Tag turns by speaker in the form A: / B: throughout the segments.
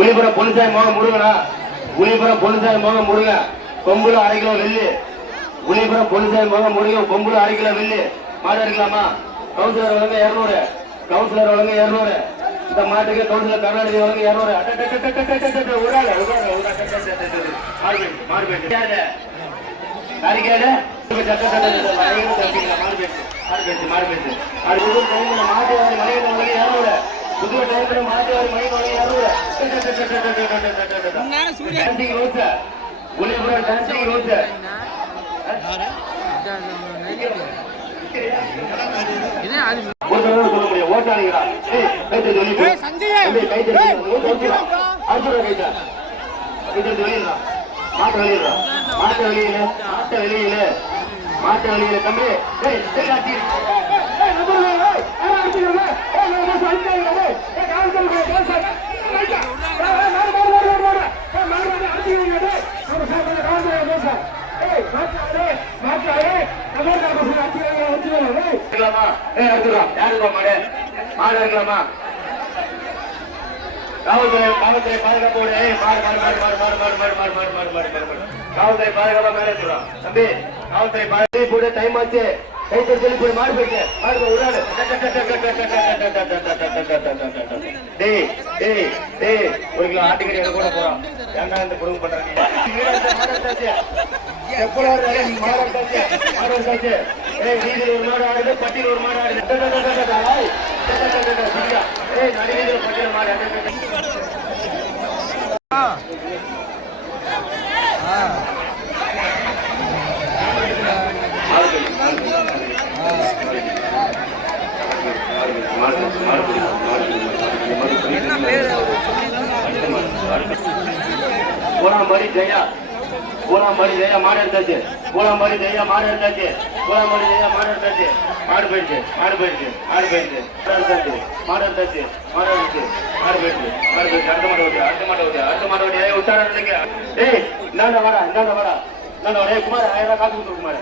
A: புலிபுரம் பொன்னிசாமி மோகம் முருகனா? புலிபுரம் பொன்னிசாமி மோகம் முருக கொம்புல அரை கிலோ வெள்ளி புலிபுரம் பொன்னிசாமி மோகம் முருக கொம்புல அரை கிலோ வெள்ளி மாடு எடுக்கலாமா? கவுன்சிலர் வழங்க இருநூறு. கவுன்சிலர் வழங்க இருநூறு. இந்த மாட்டுக்கு கவுன்சிலர் கர்நாடகி வழங்க இருநூறு. நரிக்கேடு மாட்டு மாட்டு மணிக்கு இருநூறு. புதுவை மாட்டு மணிக்கு இருநூறு. டான்சிங் ரோஸ் புலிபுர டான்சிங் ரோஸ் மாட்ட வெளியில மாட்ட வெளியில மாட்ட வெளியில மாட்ட வெளியில தம்பி ஏய் மாடு மாடு இருக்கலாமா காவல்துறை காவல்துறை பாதுகாப்போடு மாறு மாறு மாறு மாறு மாறு மாறு மாறு மாறு மாறு மாறு மாறு மாறு காவல்துறை பாதுகாப்பா மேலே இருக்கிறோம் தம்பி காவல்துறை பாதுகாப்பு டைம் ஆச்சு கை சொல்லி போய் மாடு போயிட்டு மாடு டேய் டேய் டேய் ஒரு கிலோ ஆட்டுக்கறி எங்க கூட போறோம் ஏன்டா இந்த குடும்பம் பண்றாங்க மாடு மாடு நீதியில் ஒரு மாடு ஆடுது பட்டியில் ஒரு மாடு ஆடுது ஏய் நடுவீதியில் பட்டியில் மாடு ஆடுது பூலாம்படி ஜெயா பூலாம்படி ஜெயா மாடு எடுத்தாச்சு பூலாம்படி ஜெயா மாடு எடுத்தாச்சு பூலாம்படி ஜெயா மாடு எடுத்தாச்சு மாடு போயிடுச்சு மாடு போயிடுச்சு மாடு போயிடுச்சு. மாடு எடுத்தாச்சு மாடு எடுத்தாச்சு மாடு எடுத்தாச்சு மாடு போயிடுச்சு மாடு போயிடுச்சு. அடுத்த மாடு ஓட்டு அடுத்த மாடு ஓட்டு அடுத்த மாடு ஓட்டு ஏய் உத்தார ஏய் இந்தாண்ட வரா இந்தாண்ட வரா இந்தாண்ட வரா குமார் ஆயிரம் ரூபாய் காசு கொடுத்து குமார்.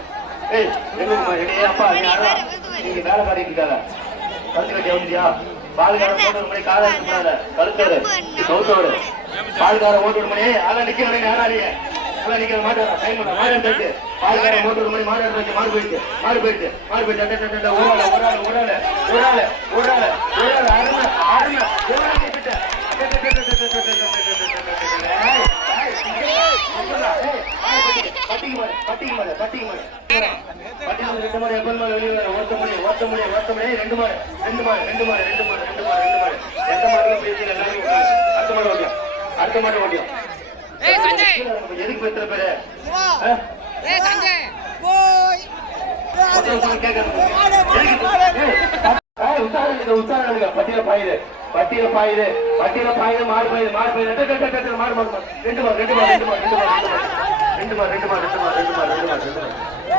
A: ஏய் எங்க குமார்? எங்க அப்பா நீ யாரா நீங்க வேலை காட்டிட்டு இருக்காத. கழுத்து கட்டி பால்கார போட்டு மணி காலை எடுத்துடாத கழுத்தோடு கவுத்தோடு பால்கார ஓட்டு ஒரு மணி. அதான் நிக்கிறேன் யாராரியே எல்லாம் நிக்கிற மாடு டைம் பண்ண மாடு எடுத்து பால் வேற மூன்று மணி மாடு எடுத்து மாடு போயிடுச்சு. மாடு போயிடுச்சு. மாடு போயிடுச்சு. அட அட அட ஓடால ஓடால ஓடால ஓடால ஓடால ஓடால அருமை அருமை. ஓடால கிட்ட ரெண்டு மாடு எப்போ மாடு வெளியே வர? ஒருத்த மணி ஒருத்த அடுத்த மாடு ஓட்டியும்
B: ஏய், சஞ்சய்.
A: எதுக்கு பெற்ற பேரு?
B: ஏய் சஞ்சய் போய்.
A: பட்டியல பாயுது. பட்டியல பாயுது. பட்டியல பாயுது மாடு பாயுது மாடு பாயுது மாடு மாடு. ரெண்டு மாடு ரெண்டு மாடு ரெண்டு மாடு ரெண்டு மாடு ரெண்டு மாடு ரெண்டு மாடு ரெண்டு மாடு ரெண்டு மாடு ரெண்டு மாடு ரெண்டு மாடு